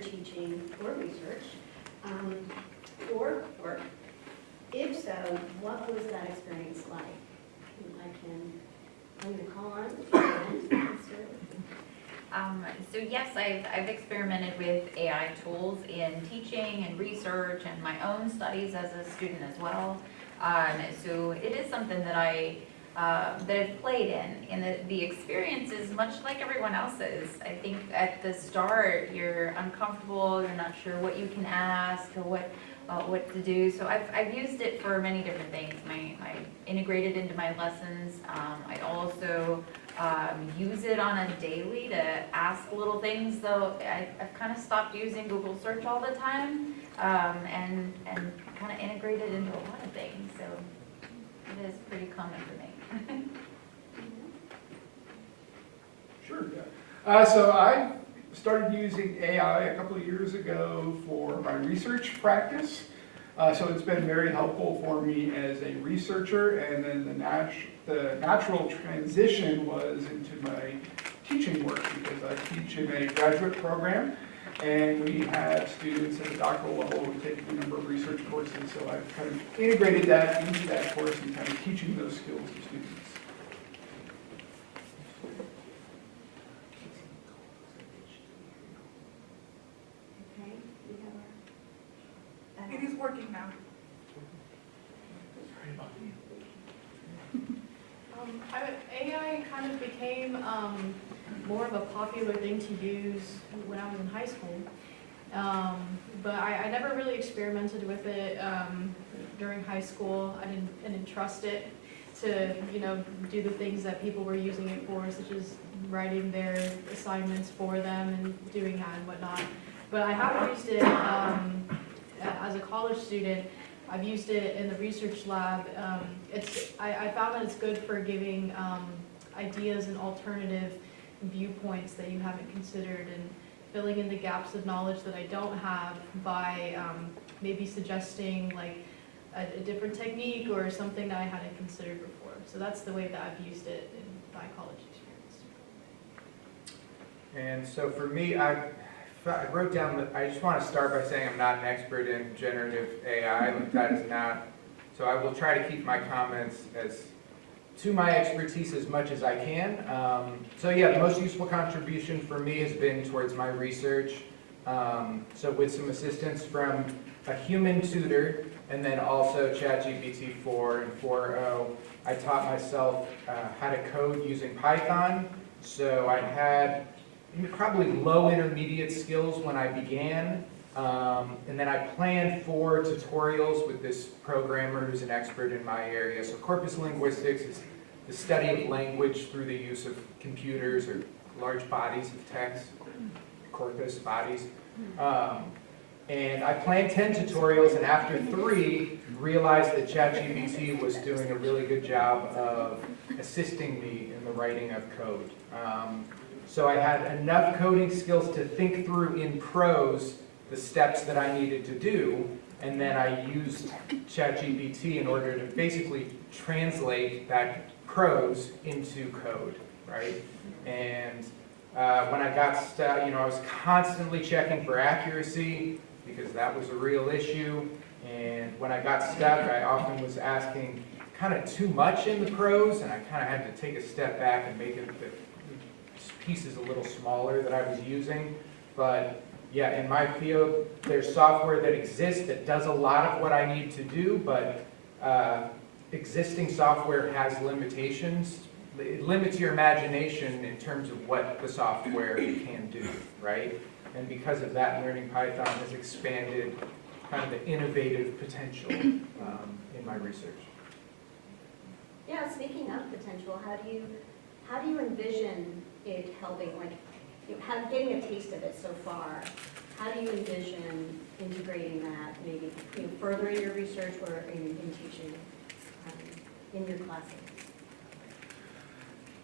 teaching or research or work? If so, what was that experience like? I'm going to call on Korinne. So yes, I've experimented with AI tools in teaching and research and my own studies as a student as well. So it is something that I've played in. And the experience is much like everyone else's. I think at the start you're uncomfortable, you're not sure what you can ask or what to do. So I've used it for many different things. I integrated into my lessons. I also use it on a daily to ask little things, though I've kind of stopped using Google search all the time, and kind of integrate it into a lot of things. So it is pretty common for me. Sure. Yeah. So I started using AI a couple of years ago for my research practice. So it's been very helpful for me as a researcher, and then the natural transition was into my teaching work, because I teach in a graduate program, and we have students at the doctoral level who take a number of research courses. So I've kind of integrated that into that course and kind of teaching those skills to students. Okay, we have our... It is working now. AI kind of became more of a popular thing to use when I was in high school, but I never really experimented with it during high school. I didn't trust it to do the things that people were using it for, such as writing their assignments for them and doing that and whatnot. But I have used it as a college student. I've used it in the research lab. I found that it's good for giving ideas and alternative viewpoints that you haven't considered, and filling in the gaps of knowledge that I don't have by maybe suggesting like a different technique or something that I hadn't considered before. So that's the way that I've used it in my college experience. And so for me, I wrote down that I just want to start by saying I'm not an expert in generative AI. That is not, so I will try to keep my comments as to my expertise as much as I can. So yeah, the most useful contribution for me has been towards my research. So with some assistance from a human tutor, and then also ChatGPT 4 and 4.0, I taught myself how to code using Python. So I had probably low intermediate skills when I began, and then I planned 4 tutorials with this programmer who's an expert in my area. So corpus linguistics is the study of language through the use of computers or large bodies of text, corpus bodies. And I planned 10 tutorials, and after 3, realized that ChatGPT was doing a really good job of assisting me in the writing of code. So I had enough coding skills to think through in prose the steps that I needed to do, and then I used ChatGPT in order to basically translate that prose into code, right? And when I got stuck, I was constantly checking for accuracy because that was a real issue. And when I got stuck, I often was asking kind of too much in the prose, and I kind of had to take a step back and make it the pieces a little smaller that I was using. But yeah, in my field, there's software that exists that does a lot of what I need to do, but existing software has limitations. It limits your imagination in terms of what the software can do, right? And because of that, learning Python has expanded kind of the innovative potential in my research. Yeah, speaking of potential, how do you envision it helping, like getting a taste of it so far? How do you envision integrating that, maybe furthering your research or in teaching in your classes?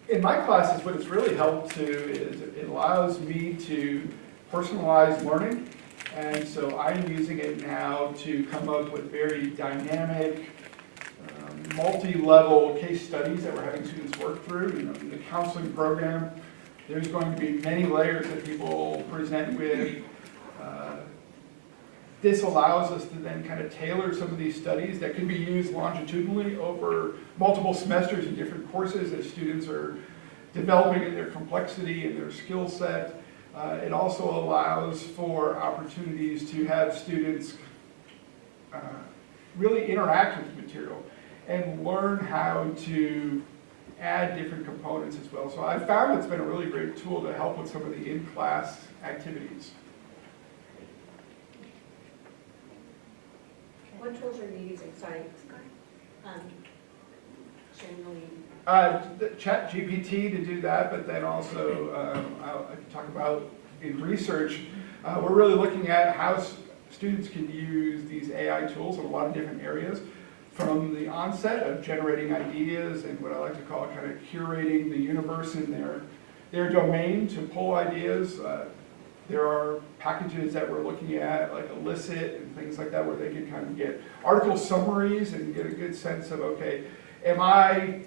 In my classes, what it's really helped to is it allows me to personalize learning. And so I'm using it now to come up with very dynamic, multi-level case studies that we're having students work through. In the counseling program, there's going to be many layers that people present with. This allows us to then kind of tailor some of these studies that can be used longitudinally over multiple semesters in different courses as students are developing in their complexity and their skill set. It also allows for opportunities to have students really interact with the material and learn how to add different components as well. So I found it's been a really great tool to help with some of the in-class activities. What tools are you using? Sorry. Generally. The Chat GPT to do that, but then also I can talk about in research, we're really looking at how students can use these AI tools in a lot of different areas, from the onset of generating ideas and what I like to call kind of curating the universe in their domain to pull ideas. There are packages that we're looking at, like Elicit and things like that, where they can kind of get article summaries and get a good sense of, okay, am I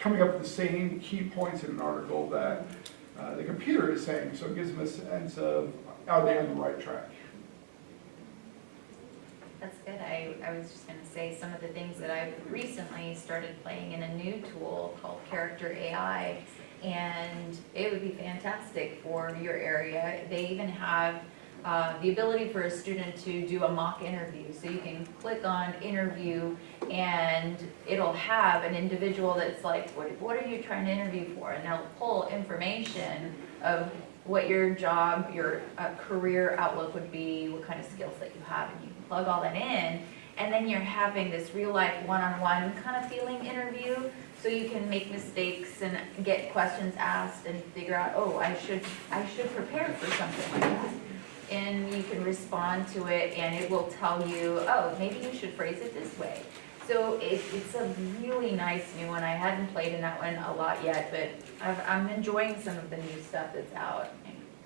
coming up with the same key points in an article that the computer is saying? So it gives them a sense of, are they on the right track? That's good. I was just going to say some of the things that I've recently started playing in a new tool called Character AI, and it would be fantastic for your area. They even have the ability for a student to do a mock interview. So you can click on interview and it'll have an individual that's like, what are you trying to interview for? And they'll pull information of what your job, your career outlook would be, what kind of skills that you have, and you can plug all that in, and then you're having this real life one-on-one kind of feeling interview, so you can make mistakes and get questions asked and figure out, oh, I should prepare for something like that. And you can respond to it, and it will tell you, oh, maybe you should phrase it this way. So it's a really nice new one. I hadn't played in that one a lot yet, but I'm enjoying some of the new stuff that's out.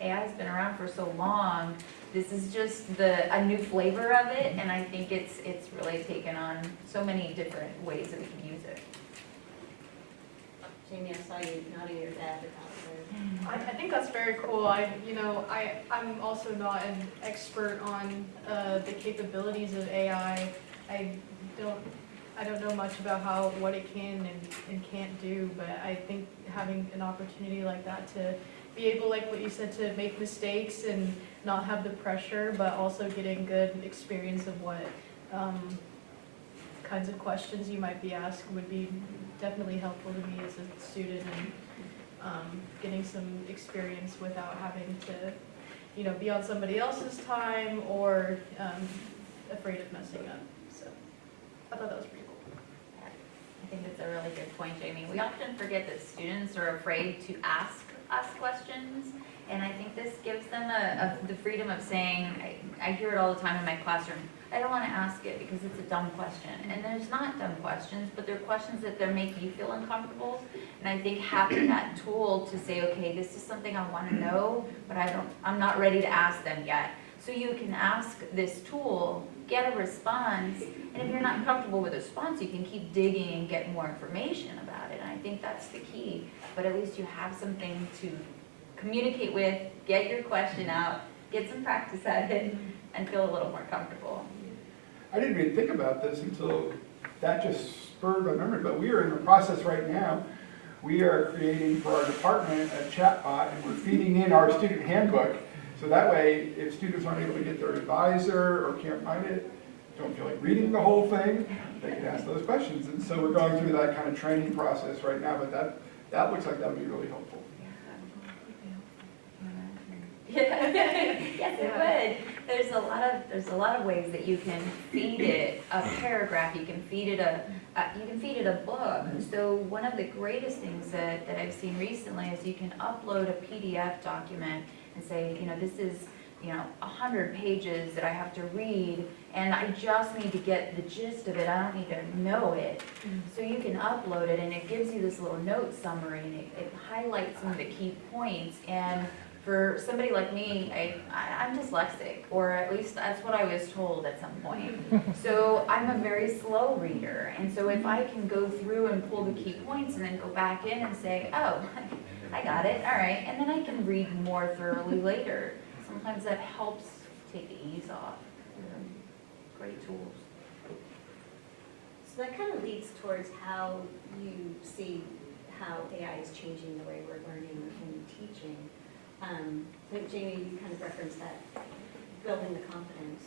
AI's been around for so long. This is just a new flavor of it, and I think it's really taken on so many different ways that we can use it. Jamie, I saw you nodding your head about I think that's very cool. I'm also not an expert on the capabilities of AI. I don't know much about what it can and can't do, but I think having an opportunity like that to be able, like what you said, to make mistakes and not have the pressure, but also getting good experience of what kinds of questions you might be asked would be definitely helpful to me as a student, and getting some experience without having to, be on somebody else's time or afraid of messing up. So I thought that was pretty cool. I think that's a really good point, Jamie. We often forget that students are afraid to ask us questions, and I think this gives them the freedom of saying, I hear it all the time in my classroom, I don't want to ask it because it's a dumb question. And there's not dumb questions, but they're questions that make you feel uncomfortable. And I think having that tool to say, okay, this is something I want to know, but I'm not ready to ask them yet. So you can ask this tool, get a response, and if you're not comfortable with a response, you can keep digging and get more information about it. And I think that's the key. But at least you have something to communicate with, get your question out, get some practice at it, and feel a little more comfortable. I didn't even think about this until that just spurred my memory, but we are in the process right now. We are creating for our department a chatbot, and we're feeding in our student handbook. So that way, if students aren't able to get their advisor or can't find it, don't feel like reading the whole thing, they can ask those questions. And so we're going through that kind of training process right now, but that looks like that would be really helpful. Yeah. Yes, it would. There's a lot of ways that you can feed it a paragraph. You can feed it a book. So one of the greatest things that I've seen recently is you can upload a PDF document and say, this is 100 pages that I have to read, and I just need to get the gist of it. I don't need to know it. So you can upload it, and it gives you this little note summary, and it highlights some of the key points. And for somebody like me, I'm dyslexic, or at least that's what I was told at some point. So I'm a very slow reader, and so if I can go through and pull the key points and then go back in and say, oh, I got it, all right, and then I can read more thoroughly later. sometimes that helps take the ease off. Great tools. So that kind of leads towards how you see how AI is changing the way we're learning and teaching. I think Jamie, you kind of referenced that, building the confidence.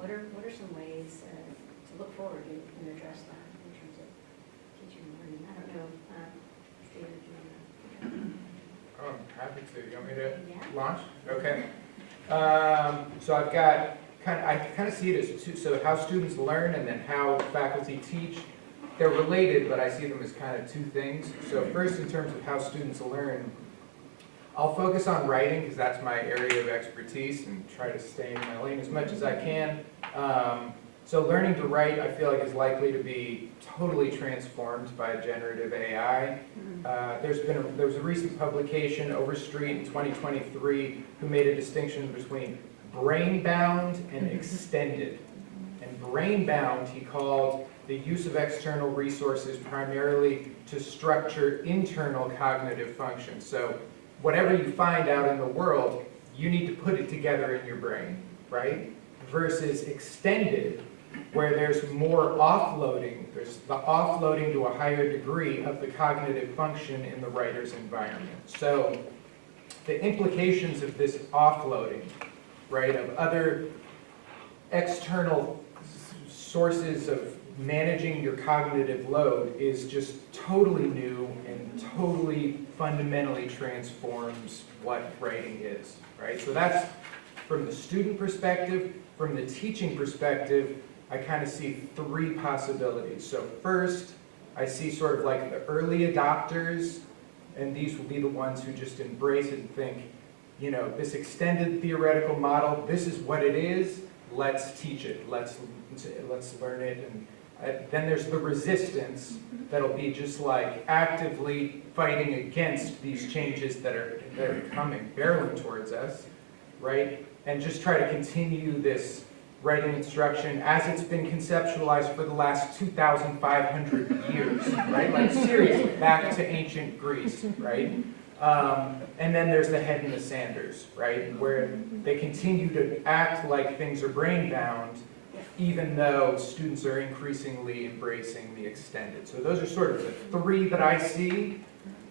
What are some ways to look forward and address that in terms of teaching and learning? I don't know, Steve, if you want to. Oh, I'm happy to. You want me to Yeah. launch? Okay. So I've got I kind of see it as two, so how students learn and then how faculty teach. They're related, but I see them as kind of two things. So first, in terms of how students learn, I'll focus on writing because that's my area of expertise and try to stay in my lane as much as I can. So learning to write, I feel like, is likely to be totally transformed by generative AI. There was a recent publication, Overstreet in 2023, who made a distinction between brain-bound and extended. And brain-bound, he called the use of external resources primarily to structure internal cognitive functions. So whatever you find out in the world, you need to put it together in your brain, right? Versus extended, where there's more offloading. There's the offloading to a higher degree of the cognitive function in the writer's environment. So the implications of this offloading, right, of other external sources of managing your cognitive load is just totally new and totally fundamentally transforms what writing is, right? So that's from the student perspective. From the teaching perspective, I kind of see three possibilities. So first, I see sort of like the early adopters, and these will be the ones who just embrace it and think, you know, this extended theoretical model, this is what it is, let's teach it, let's learn it. And then there's the resistance that'll be just like actively fighting against these changes that are coming, barreling towards us, right? And just try to continue this writing instruction as it's been conceptualized for the last 2,500 years, right? Like seriously, back to ancient Greece, right? And then there's the head in the sanders, right? Where they continue to act like things are brain-bound, even though students are increasingly embracing the extended. So those are sort of the three that I see.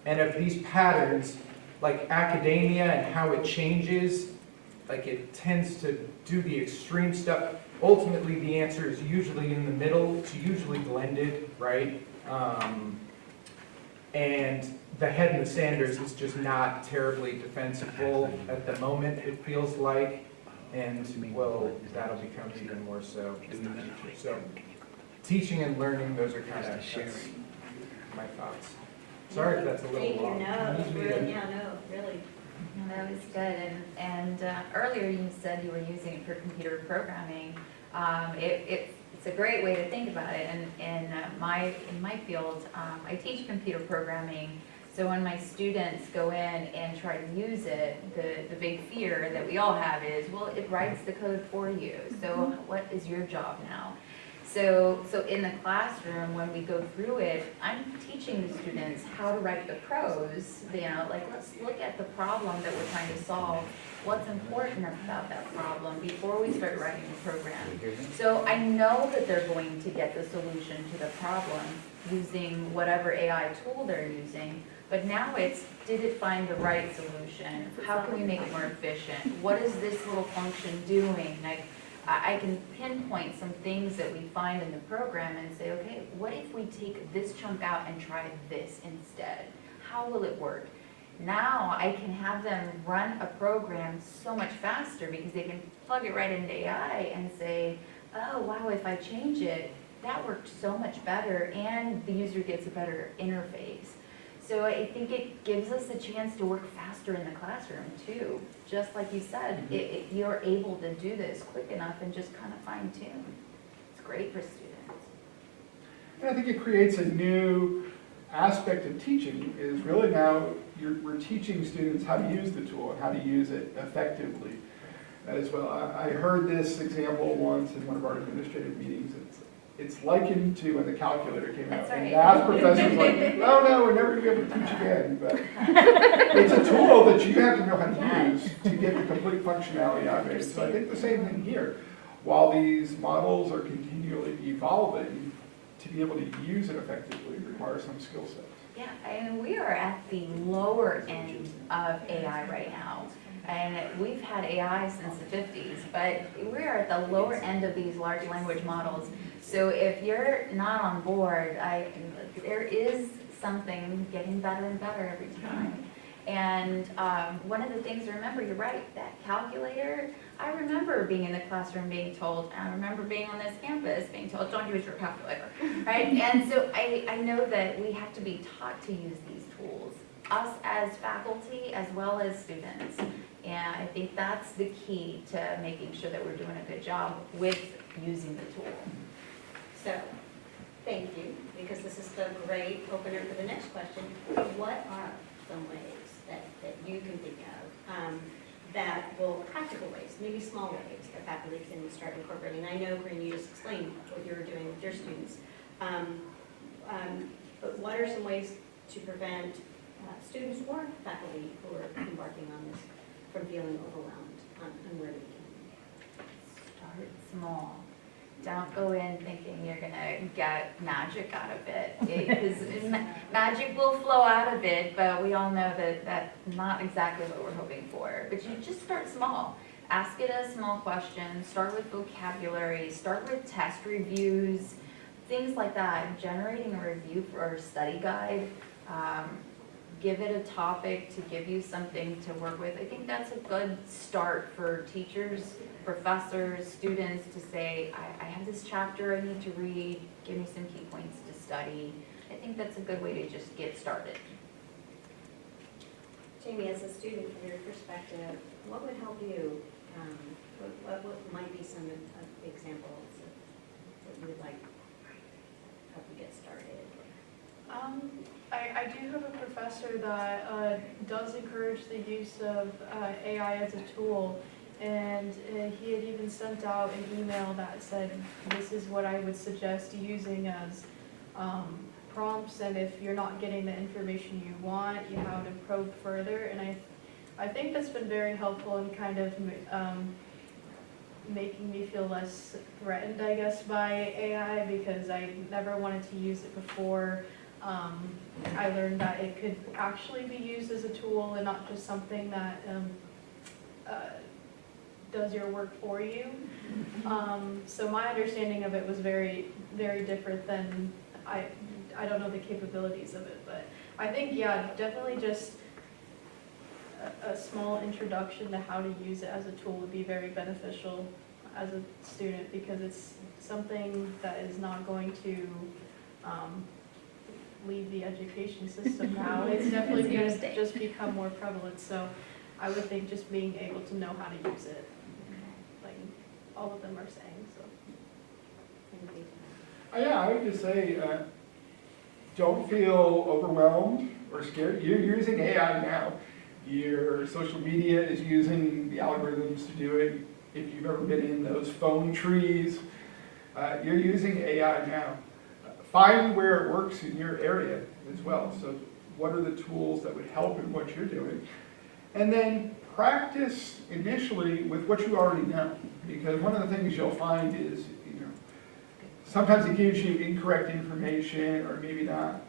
And of these patterns, like academia and how it changes, like it tends to do the extreme stuff. Ultimately, the answer is usually in the middle. It's usually blended, right? And the head in the sanders is just not terribly defensible at the moment, it feels like. And, well, that'll become even more so in the future. So, teaching and learning, those are kind of my thoughts. Sorry if that's a little long. No, really. That was good. And earlier you said you were using it for computer programming. It's a great way to think about it. And in my field, I teach computer programming. So when my students go in and try to use it, the big fear that we all have is, well, it writes the code for you. So what is your job now? So in the classroom, when we go through it, I'm teaching the students how to write the prose. You know, like let's look at the problem that we're trying to solve. What's important about that problem before we start writing the program. So I know that they're going to get the solution to the problem using whatever AI tool they're using. But now it's, did it find the right solution? How can we make it more efficient? What is this little function doing? Like, I can pinpoint some things that we find in the program and say, okay, what if we take this chunk out and try this instead? How will it work? Now I can have them run a program so much faster because they can plug it right into AI and say, oh, wow, if I change it, that worked so much better and the user gets a better interface. So I think it gives us a chance to work faster in the classroom too. Just like you said, you're able to do this quick enough and just kind of fine tune. It's great for students. And I think it creates a new aspect of teaching, is really now we're teaching students how to use the tool and how to use it effectively as well. I heard this example once in one of our administrative meetings. it's likened to when the calculator came out. That's And right. math professors like, oh no, we're never gonna be able to teach again. But it's a tool that you have to know how to use to get the complete functionality out of it. So I think the same thing here. While these models are continually evolving, to be able to use it effectively requires some skill sets. Yeah, and we are at the lower end of AI right now. And we've had AI since the 50s, but we're at the lower end of these large language models. So if you're not on board, there is something getting better and better every time. And one of the things to remember, you're right, that calculator, I remember being in the classroom being told, I remember being on this campus being told, don't use your calculator, right? And so I know that we have to be taught to use these tools, us as faculty as well as students. And I think that's the key to making sure that we're doing a good job with using the tool. So, thank you, because this is the great opener for the next question. What are some ways that you can think of that will, practical ways, maybe small ways, that faculty can start incorporating? I know, Korinne, you just explained what you were doing with your students. But what are some ways to prevent students or faculty who are embarking on this from feeling overwhelmed on where they can? Start small. Don't go in thinking you're gonna get magic out of it, because magic will flow out of it, but we all know that that's not exactly what we're hoping for. But you just start small. Ask it a small question, start with vocabulary, start with test reviews, things like that. Generating a review for a study guide, give it a topic to give you something to work with. I think that's a good start for teachers, professors, students to say, I have this chapter I need to read, give me some key points to study. I think that's a good way to just get started. Jamie, as a student, from your perspective, what would help you? What might be some examples of what you would like to help you get started? I do have a professor that does encourage the use of AI as a tool, and he had even sent out an email that said, this is what I would suggest using as prompts, and if you're not getting the information you want, you have to probe further. And I think that's been very helpful in kind of making me feel less threatened, I guess, by AI, because I never wanted to use it before. I learned that it could actually be used as a tool and not just something that does your work for you. So my understanding of it was very, very different than, I don't know the capabilities of it, but I think, yeah, definitely just a small introduction to how to use it as a tool would be very beneficial as a student, because it's something that is not going to leave the education system now. It's definitely going to just become more prevalent. So I would think just being able to know how to use it, like all of them are saying. So. Yeah, I would just say, don't feel overwhelmed or scared. You're using AI now. Your social media is using the algorithms to do it. If you've ever been in those phone trees, you're using AI now. Find where it works in your area as well. So what are the tools that would help in what you're doing? And then practice initially with what you already know. Because one of the things you'll find is, sometimes it gives you incorrect information or maybe not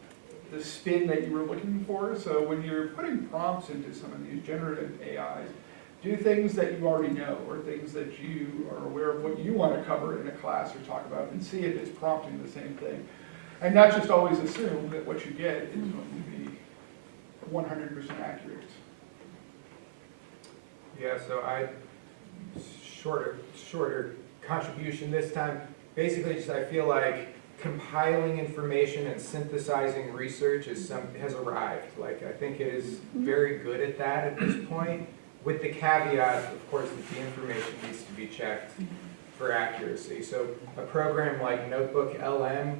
the spin that you were looking for. So when you're putting prompts into some of these generative AIs, do things that you already know or things that you are aware of what you want to cover in a class or talk about, and see if it's prompting the same thing. And not just always assume that what you get is going to be 100% accurate. Yeah, so shorter contribution this time. Basically, just I feel like compiling information and synthesizing research has arrived. Like, I think it is very good at that at this point, with the caveat, of course, that the information needs to be checked for accuracy. So a program like Notebook LM,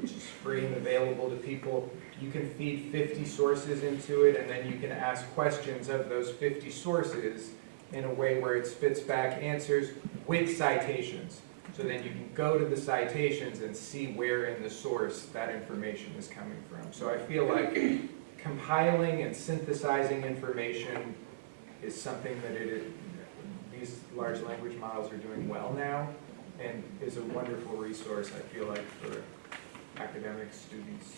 which is free and available to people, you can feed 50 sources into it, and then you can ask questions of those 50 sources in a way where it spits back answers with citations. So then you can go to the citations and see where in the source that information is coming from. So I feel like compiling and synthesizing information is something that these large language models are doing well now, and is a wonderful resource, I feel like, for academics, students,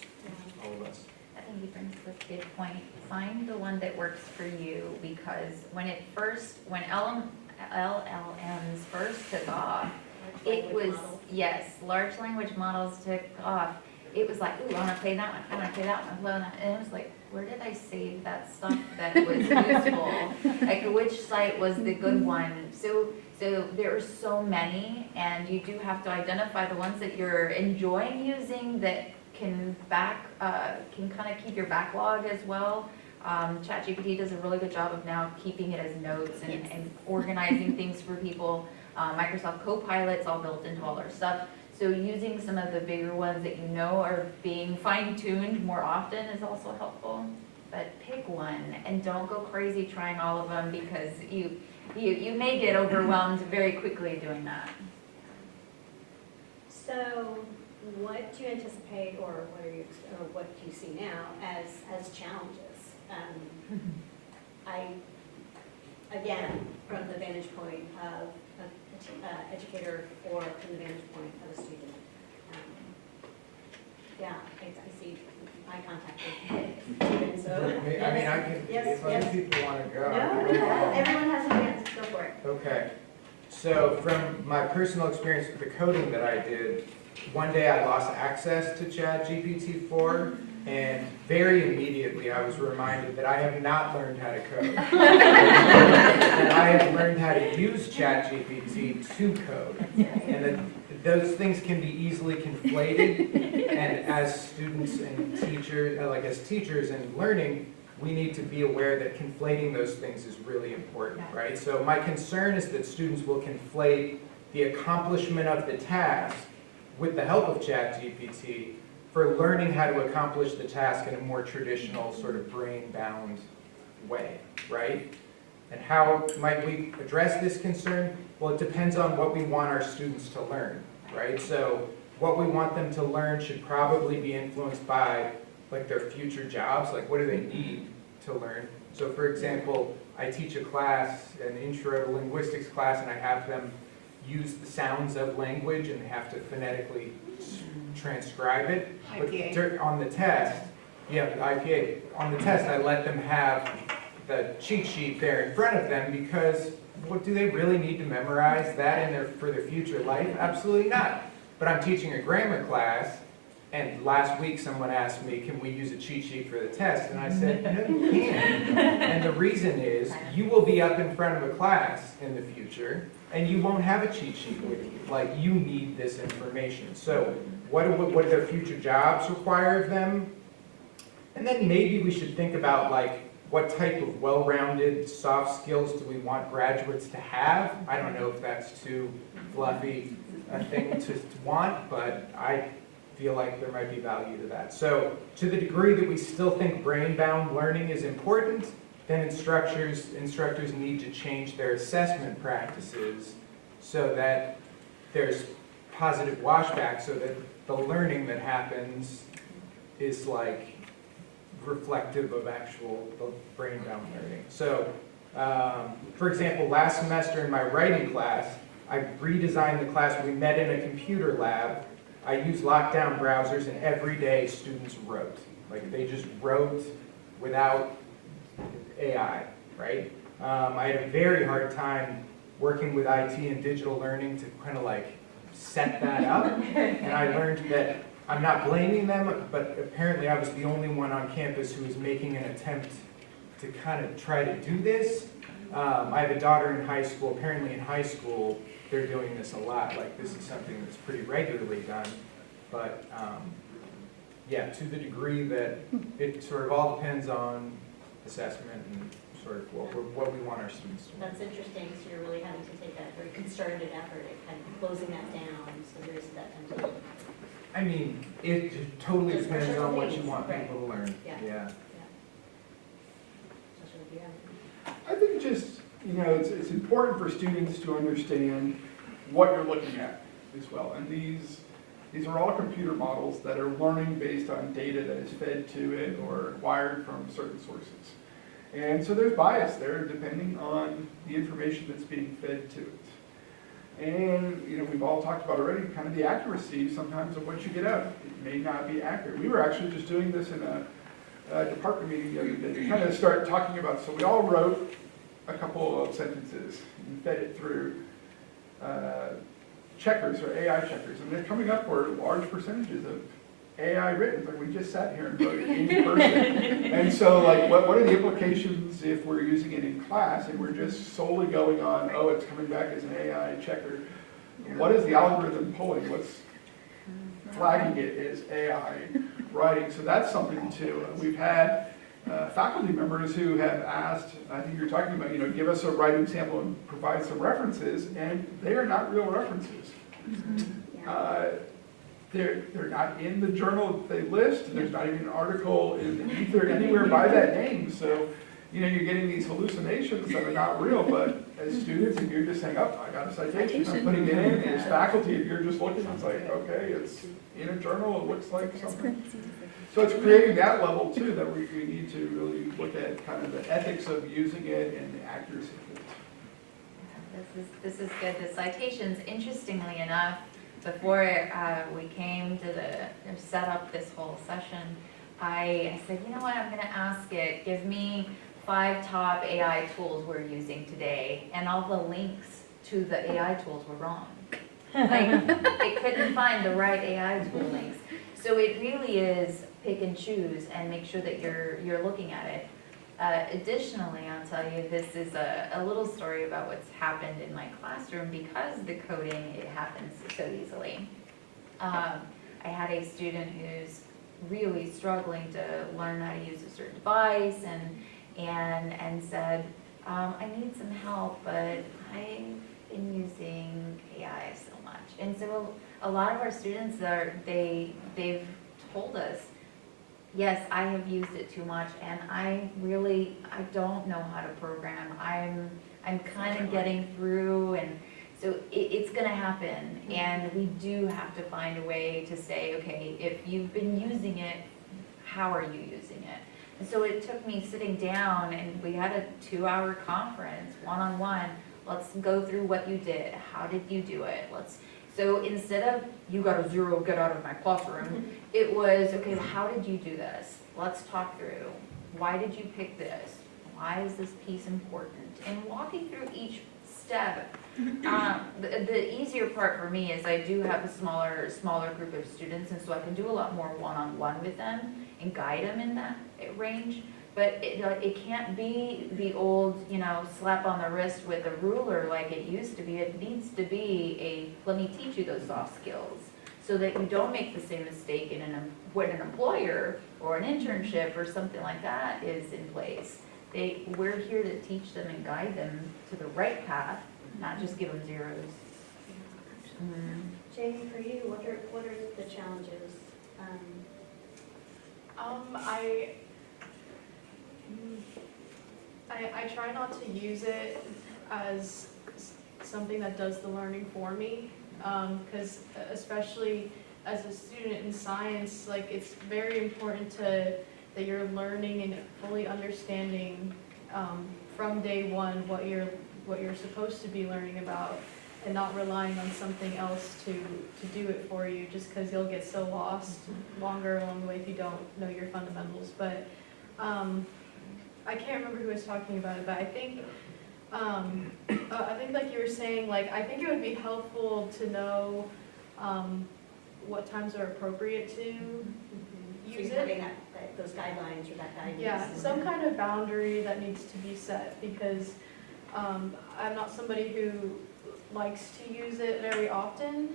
all of us. I think he brings up a good point. Find the one that works for you, because when LLMs first took off, it was, yes, large language models took off. It was like, ooh, I want to play that one, I want to play that one, I want to play that. And it was like, where did I save that stuff that was useful? Like, which site was the good one? So there are so many, and you do have to identify the ones that you're enjoying using that can kind of keep your backlog as well. ChatGPT does a really good job of now keeping it as notes and organizing things for people. Microsoft Copilot's all built into all our stuff. So using some of the bigger ones that you know are being fine-tuned more often is also helpful. But pick one and don't go crazy trying all of them, because you may get overwhelmed very quickly doing that. So what do you anticipate, or what do you see now as challenges? Again, from the vantage point of an educator, or from the vantage point of a student. I see eye contact with Steven, so. I mean, I can, Yes, if other yes. people want to go. No, everyone has a chance, go for it. Okay, so from my personal experience with the coding that I did, one day I lost access to ChatGPT 4, and very immediately I was reminded that I have not learned how to code. And I have learned how to use ChatGPT to code, and that those things can be easily conflated, and as students and teachers, as teachers and learning, we need to be aware that conflating those things is really important, right? So my concern is that students will conflate the accomplishment of the task with the help of ChatGPT for learning how to accomplish the task in a more traditional sort of brain-bound way, right? And how might we address this concern? Well, it depends on what we want our students to learn, right? So what we want them to learn should probably be influenced by like their future jobs, like what do they need to learn? So for example, I teach a class, an intro to linguistics class, and I have them use the sounds of language, and they have to phonetically transcribe it. But on the test, IPA, on the test, I let them have the cheat sheet there in front of them, because what do they really need to memorize that for their future life? Absolutely not. But I'm teaching a grammar class, and last week someone asked me, can we use a cheat sheet for the test? And I said, no, you can't. And the reason is, you will be up in front of a class in the future, and you won't have a cheat sheet with you. Like, you need this information. So what do their future jobs require of them? And then maybe we should think about, like, what type of well-rounded soft skills do we want graduates to have? I don't know if that's too fluffy a thing to want, but I feel like there might be value to that. So to the degree that we still think brain-bound learning is important, then instructors need to change their assessment practices so that there's positive washback, so that the learning that happens is like reflective of actual brain-bound learning. So, for example, last semester in my writing class, I redesigned the class. We met in a computer lab. I used lockdown browsers, and every day students wrote. Like, they just wrote without AI, right? I had a very hard time working with IT and digital learning to kind of like set that up. And I learned that I'm not blaming them, but apparently I was the only one on campus who was making an attempt to kind of try to do this. I have a daughter in high school. Apparently in high school, they're doing this a lot. Like, this is something that's pretty regularly done. But yeah, to the degree that it sort of all depends on assessment and sort of what we want our students to learn. That's interesting, so you're really having to take a very concerted effort at kind of closing that down, so there is that temptation. I mean, it totally Just depends special on what you things, want right. people to learn. Yeah. Especially with you. I think just, it's important for students to understand what you're looking at. as well. And these are all computer models that are learning based on data that is fed to it or acquired from certain sources. And so there's bias there depending on the information that's being fed to it. And, we've all talked about already kind of the accuracy sometimes of what you get out. It may not be accurate. We were actually just doing this in a department meeting the other day. We kind of start talking about, so we all wrote a couple of sentences and fed it through checkers or AI checkers, and they're coming up for large percentages of AI written, but we just sat here and wrote it in person. And so, like, what are the implications if we're using it in class and we're just solely going on, oh, it's coming back as an AI checker? What is the algorithm pulling? What's flagging it as AI writing? So that's something too. We've had faculty members who have asked, I think you're talking about, give us a writing sample and provide some references, and they are not real references. They're not in the journal that they list. There's not even an article in the ether anywhere by that name. So, you're getting these hallucinations that are not real, but as students, if you're just saying, oh, I got a citation, I'm putting it in, and as faculty, if you're just looking, it's like, okay, it's in a journal, it looks like something. So it's creating that level too, that we need to really look at kind of the ethics of using it and the accuracy of it. This is good. The citations, interestingly enough, before we came to set up this whole session, I said, you know what, I'm going to ask it, give me 5 top AI tools we're using today, and all the links to the AI tools were wrong. Like, it couldn't find the right AI tool links. So it really is pick and choose and make sure that you're looking at it. Additionally, I'll tell you, this is a little story about what's happened in my classroom because the coding, it happens so easily. I had a student who's really struggling to learn how to use a certain device and said, I need some help, but I've been using AI so much. And so a lot of our students, they've told us, yes, I have used it too much, and I don't know how to program. I'm kind of getting through, and so it's gonna happen, and we do have to find a way to say, okay, if you've been using it, how are you using it? And so it took me sitting down, and we had a 2-hour conference, one-on-one. Let's go through what you did. How did you do it? So instead of, you got a 0, get out of my classroom, it was, okay, how did you do this? Let's talk through. Why did you pick this? Why is this piece important? And walking through each step. The easier part for me is I do have a smaller group of students, and so I can do a lot more one-on-one with them and guide them in that range. But it can't be the old, slap on the wrist with a ruler like it used to be. It needs to be let me teach you those soft skills so that you don't make the same mistake when an employer or an internship or something like that is in place. We're here to teach them and guide them to the right path, not just give them zeros. Jamie, for you, what are the challenges? I try not to use it as something that does the learning for me, because especially as a student in science, like, it's very important that you're learning and fully understanding from day one what you're supposed to be learning about, and not relying on something else to do it for you, just because you'll get so lost longer along the way if you don't know your fundamentals. But I can't remember who was talking about it, but I think like you were saying, like, I think it would be helpful to know what times are appropriate to use So you're it. having those guidelines or that guidance. Yeah, some kind of boundary that needs to be set, because I'm not somebody who likes to use it very often,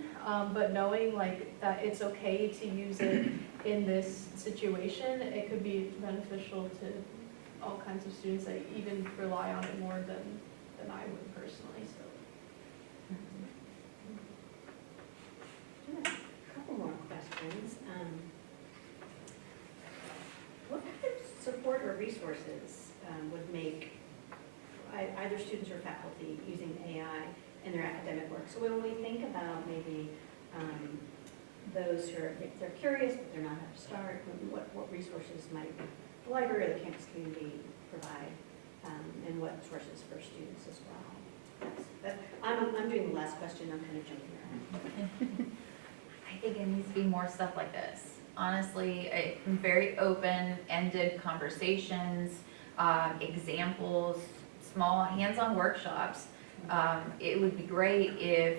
but knowing like that it's okay to use it in this situation, it could be beneficial to all kinds of students that even rely on it more than I would personally. So. A couple more questions. What kind of support or resources would make either students or faculty using AI in their academic work. So when we think about maybe those who are, if they're curious but they're not how to start, what resources might the library or the campus community provide, and what sources for students as well? I'm doing the last question, I'm kind of jumping around. I think it needs to be more stuff like this. Honestly, very open-ended conversations, examples, small hands-on workshops. It would be great if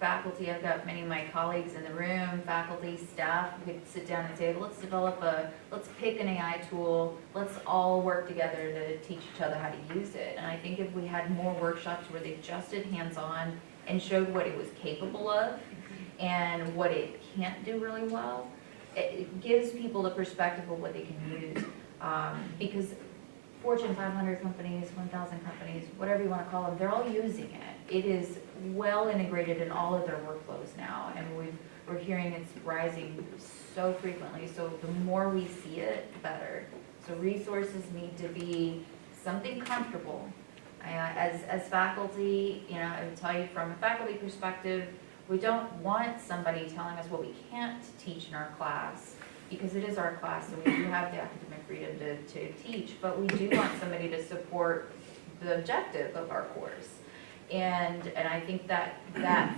faculty, I've got many of my colleagues in the room, faculty, staff, could sit down and say, let's pick an AI tool, let's all work together to teach each other how to use it. And I think if we had more workshops where they just did hands-on and showed what it was capable of and what it can't do really well, it gives people the perspective of what they can use. Because Fortune 500 companies, 1,000 companies, whatever you want to call them, they're all using it. It is well integrated in all of their workflows now, and we're hearing it's rising so frequently. So the more we see it, the better. So resources need to be something comfortable. As faculty, you know, I would tell you from a faculty perspective, we don't want somebody telling us what we can't teach in our class, because it is our class, so we do have the academic freedom to teach, but we do want somebody to support the objective of our course. And I think that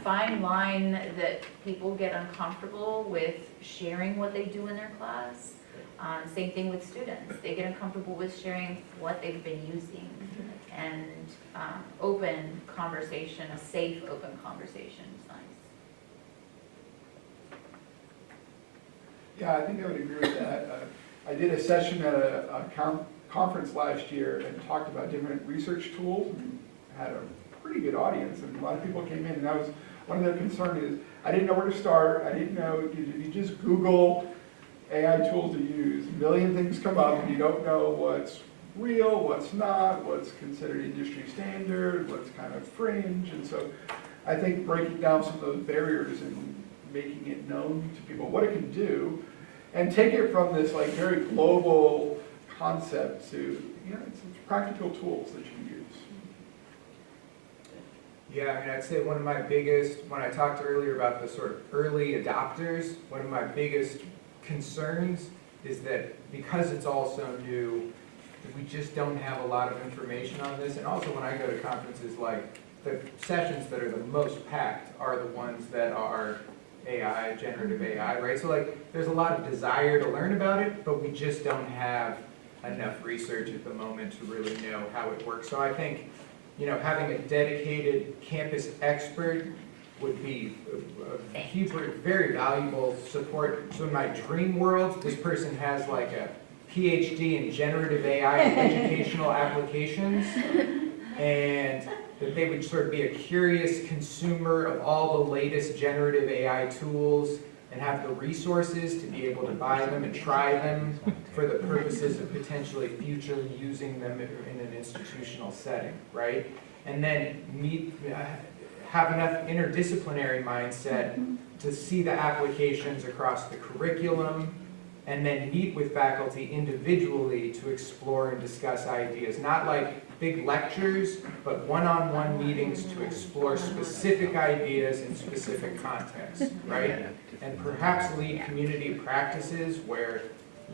fine line that people get uncomfortable with sharing what they do in their class, same thing with students. They get uncomfortable with sharing what they've been using. And open conversation, a safe open conversation is nice. Yeah, I think I would agree with that. I did a session at a conference last year and talked about different research tools and had a pretty good audience, and a lot of people came in, and that was one of their concerns is, I didn't know where to start. I didn't know, if you just Google AI tools to use, a million things come up and you don't know what's real, what's not, what's considered industry standard, what's kind of fringe. And so I think breaking down some of those barriers and making it known to people what it can do, and take it from this like very global concept to, you know, it's practical tools that you can use. Yeah, I mean, I'd say one of my biggest, when I talked earlier about the sort of early adopters, one of my biggest concerns is that because it's all so new, we just don't have a lot of information on this. And also when I go to conferences, like the sessions that are the most packed are the ones that are AI, generative AI, right? So like there's a lot of desire to learn about it, but we just don't have enough research at the moment to really know how it works. So I think, you know, having a dedicated campus expert would be a huge, very valuable support. So in my dream world, this person has like a PhD in generative AI and educational applications, and that they would sort of be a curious consumer of all the latest generative AI tools and have the resources to be able to buy them and try them for the purposes of potentially future using them in an institutional setting, right? And then have enough interdisciplinary mindset to see the applications across the curriculum, and then meet with faculty individually to explore and discuss ideas. Not like big lectures, but one-on-one meetings to explore specific ideas in specific contexts, right? And perhaps lead community practices where,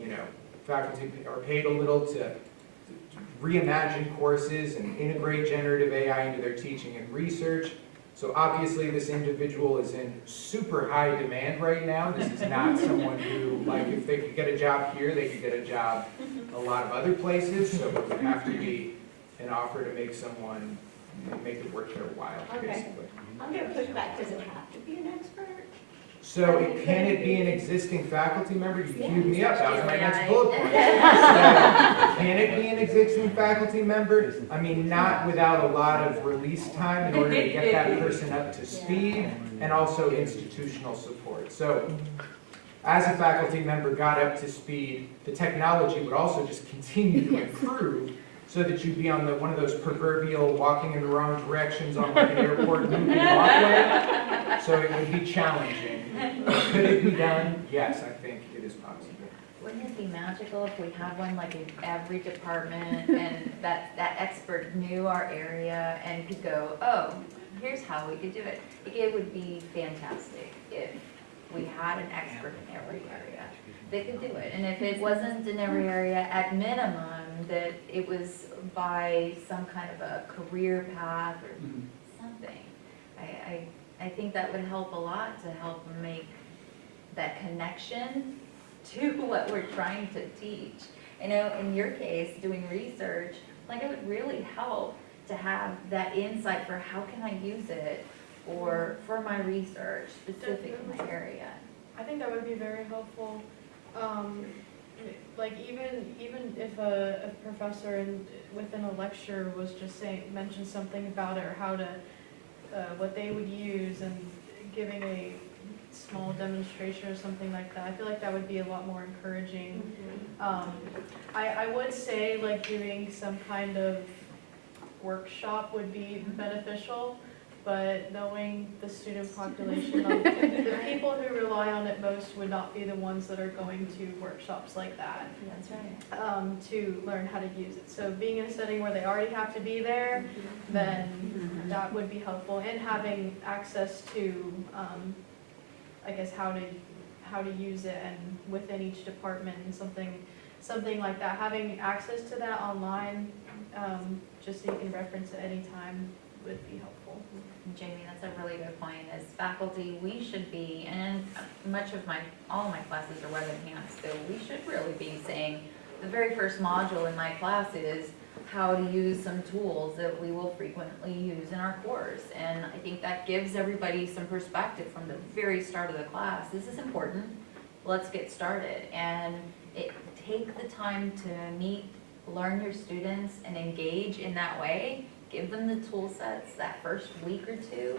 you know, faculty are paid a little to reimagine courses and integrate generative AI into their teaching and research. So obviously this individual is in super high demand right now. This is not someone who, like, if they could get a job here, they could get a job a lot of other places. So it would have to be an offer to make someone, make it worth their while, Okay. basically. I'm going to push back. Does it have to be an expert? So can it be an existing faculty member? You Yeah. queued me up, that was my Yeah. next bullet point. So, can it be an existing faculty member? I mean, not without a lot of release time in order to get that person up to speed, and also institutional support. So, as a faculty member got up to speed, the technology would also just continue to improve, so that you'd be on one of those proverbial walking in the wrong directions on like an airport moving walkway. So it would be challenging. Could it be done? Yes, I think it is possible. Wouldn't it be magical if we had one like in every department and that expert knew our area and could go, oh, here's how we could do it. It would be fantastic if we had an expert in every area that could do it. And if it wasn't in every area, at minimum, that it was by some kind of a career path or something. I think that would help a lot to help make that connection to what we're trying to teach. I know in your case, doing research, like it would really help to have that insight for how can I use it or for my research specific in my area. I think that would be very helpful. Like even if a professor within a lecture was just mention something about it or how to, what they would use and giving a small demonstration or something like that, I feel like that would be a lot more encouraging. I would say like doing some kind of workshop would be beneficial, but knowing the student population, the people who rely on it most would not be the ones that are going to workshops like that. That's right. To learn how to use it. So being in a setting where they already have to be there, then that would be helpful. And having access to, I guess, how to use it and within each department and something like that. Having access to that online, just so you can reference it anytime, would be helpful. Jamie, that's a really good point. As faculty, we should be, and all my classes are web enhanced, so we should really be saying, the very first module in my class is how to use some tools that we will frequently use in our course. And I think that gives everybody some perspective from the very start of the class. This is important. Let's get started. And take the time to meet, learn your students, and engage in that way. Give them the tool sets that first week or two,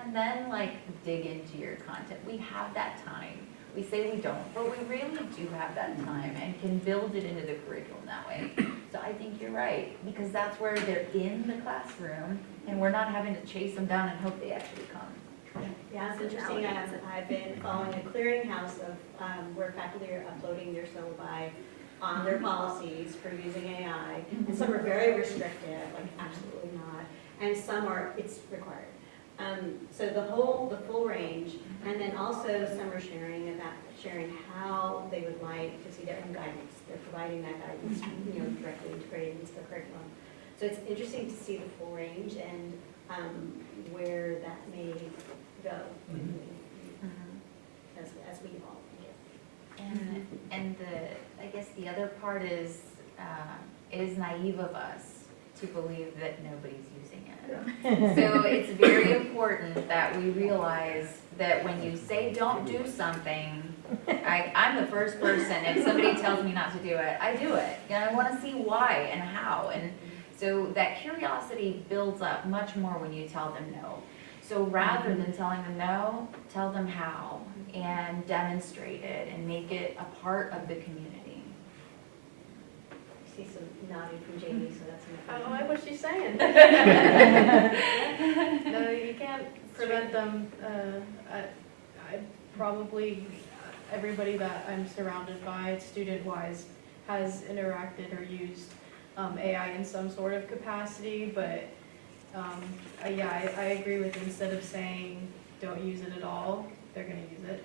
and then like dig into your content. We have that time. We say we don't, but we really do have that time and can build it into the curriculum that way. So I think you're right, because that's where they're in the classroom, and we're not having to chase them down and hope they actually come. Yeah, it's interesting. I've been following a clearinghouse of where faculty are uploading their syllabi on their policies for using AI, and some are very restrictive, like absolutely not, and some are, it's required. So the full range, and then also some are sharing how they would like to see their own guidance. They're providing that guidance, directly integrated into the curriculum. So it's interesting to see the full range and where that may go as we evolve. And I guess the other part is, it is naive of us to believe that nobody's using it. So it's very important that we realize that when you say don't do something, I'm the first person, if somebody tells me not to do it, I do it. I want to see why and how. And so that curiosity builds up much more when you tell them no. So rather than telling them no, tell them how and demonstrate it and make it a part of the community. I see some nodding from Jamie, so that's I don't like what she's saying. No, you can't prevent them. I probably, everybody that I'm surrounded by, student-wise, has interacted or used AI in some sort of capacity, but yeah, I agree with instead of saying don't use it at all, they're going to use it.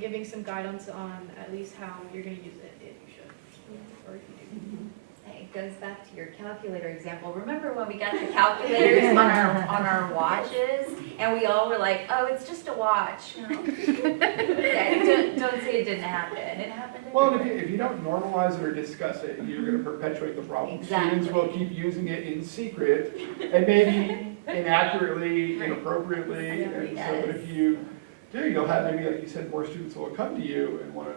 Giving some guidance on at least how you're going to use it if you should, or if you do. It goes back to your calculator example. Remember when we got the calculators on our watches, and we all were like, "Oh, it's just a watch." Yeah, don't say it didn't happen. It happened. Well, and if you don't normalize it or discuss it, you're going to perpetuate the problem. Exactly. Students will keep using it in secret, and maybe inaccurately, inappropriately. And so, but if you do, you'll have maybe, like you said, more students will come to you and want to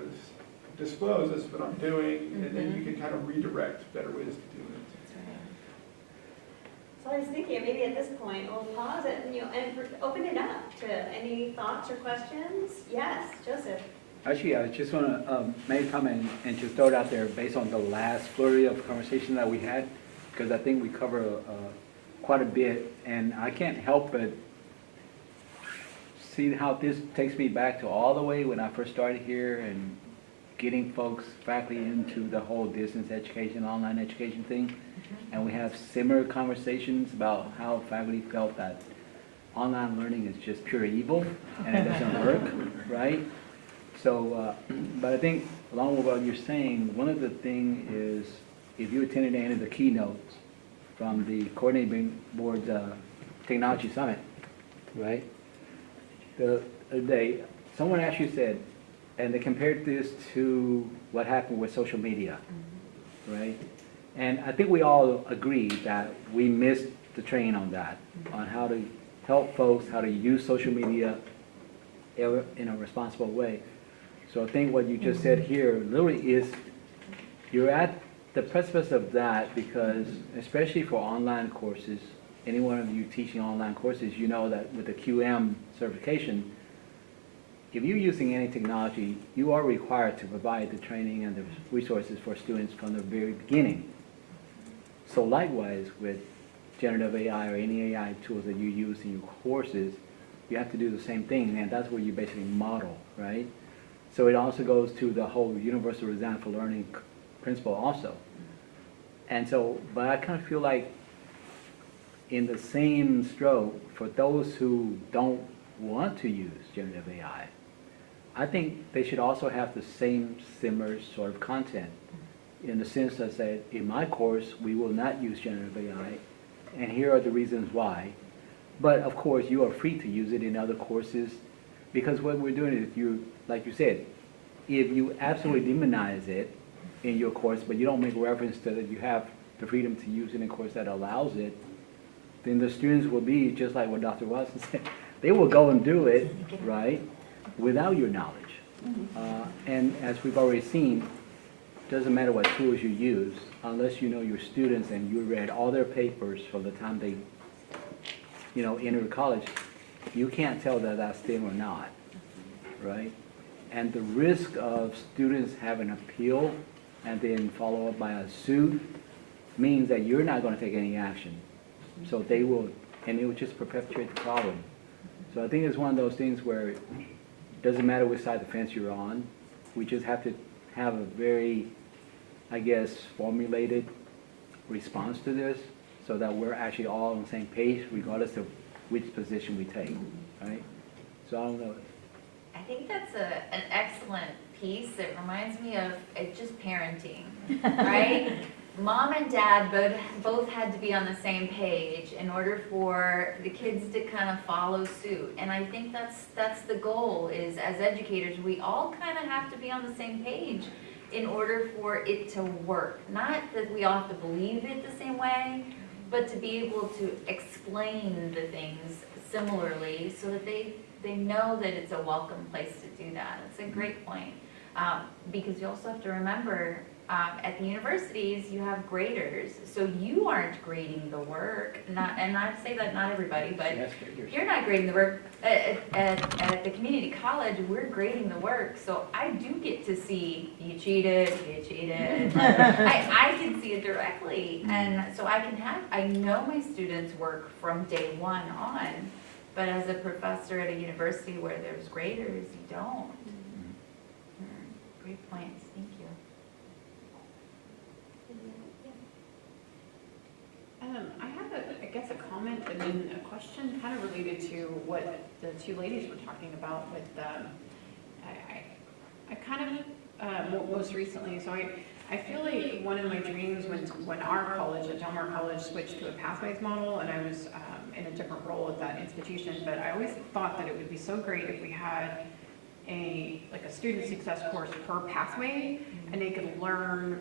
disclose this is what I'm doing, and then you can kind of redirect better ways to do it. So I was thinking maybe at this point we'll pause it and open it up to any thoughts or questions. Yes, Joseph. Actually, I just want to make a comment and just throw it out there based on the last flurry of conversation that we had, because I think we cover quite a bit, and I can't help but see how this takes me back to all the way when I first started here and getting folks, faculty into the whole distance education, online education thing. And we have similar conversations about how faculty felt that online learning is just pure evil and it doesn't work, right? So, but I think along with what you're saying, one of the things is if you attended any of the keynotes from the coordinating board's technology summit, right? The other day, someone actually said, and they compared this to what happened with social media, right? And I think we all agree that we missed the train on that, on how to help folks, how to use social media in a responsible way. So I think what you just said here literally is, you're at the precipice of that because, especially for online courses, any one of you teaching online courses, you know that with the QM certification, if you're using any technology, you are required to provide the training and the resources for students from the very beginning. So likewise, with generative AI or any AI tools that you use in your courses, you have to do the same thing, and that's where you basically model, right? So it also goes to the whole universal design for learning principle also. And so, but I kind of feel like in the same stroke, for those who don't want to use generative AI, I think they should also have the same similar sort of content, in the sense that say, in my course, we will not use generative AI, and here are the reasons why. But of course, you are free to use it in other courses, because what we're doing is, you, like you said, if you absolutely demonize it in your course, but you don't make reference to that you have the freedom to use it in a course that allows it, then the students will be just like what Dr. Watson said. They will go and do it, right, without your knowledge. And as we've already seen, doesn't matter what tools you use, unless you know your students and you read all their papers from the time they, enter college, you can't tell that that's them or not, right? And the risk of students having an appeal and then follow up by a suit means that you're not going to take any action. So they will, and it will just perpetuate the problem. So I think it's one of those things where it doesn't matter which side of the fence you're on, we just have to have a very, I guess, formulated response to this so that we're actually all on the same page regardless of which position we take, right? So I don't know. I think that's an excellent piece. It reminds me of just parenting, right? Mom and dad both had to be on the same page in order for the kids to kind of follow suit. And I think that's the goal, is as educators, we all kind of have to be on the same page in order for it to work. Not that we all have to believe it the same way, but to be able to explain the things similarly so that they know that it's a welcome place to do that. It's a great point. Because you also have to remember, at the universities, you have graders, so you aren't grading the work. And I say that not everybody, but you're not grading the work. At the community college, we're grading the work, so I do get to see you cheated. I can see it directly, and so I know my students' work from day one on. But as a professor at a university where there's graders, you don't. Great points, thank you. I have, I guess, a comment and then a question kind of related to what the two ladies were talking about with, I kind of, most recently, so I feel like one of my dreams when our college, at Del Mar College, switched to a pathways model, and I was in a different role at that institution, but I always thought that it would be so great if we had a student success course per pathway, and they could learn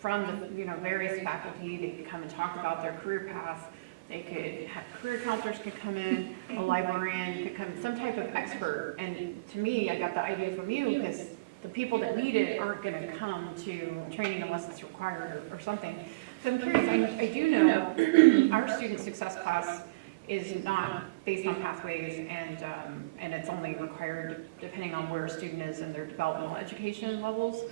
from the various faculty. They could come and talk about their career path. They could have career counselors could come in, a librarian could come, some type of expert. And to me, I got the idea from you because the people that need it aren't going to come to training unless it's required or something. So I'm curious. I do know our student success class is not based on pathways, and it's only required depending on where a student is in their developmental education levels.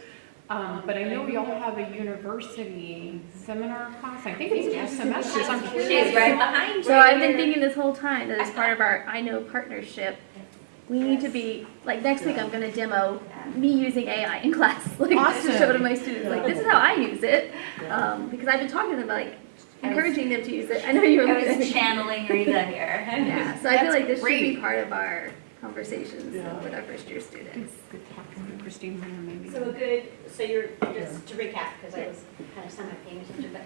But I know we all have a university seminar class. I think it's 2 semesters. I'm curious. She's right behind you. So I've been thinking this whole time that as part of our I Know partnership, We need to be, like, next week I'm gonna demo me using AI in class, like, Awesome. to show to my students, like, this is how I use it. Because I've been talking to them, like, encouraging them to use it. I know you were I was looking at me. channeling Rita here. Yeah, so I feel That's like this should be great. part of our conversations Yeah. with our first year students. Good talking to Christine Hunter, maybe. So a good, so you're, just to recap, because I was kind of semi-paying attention, but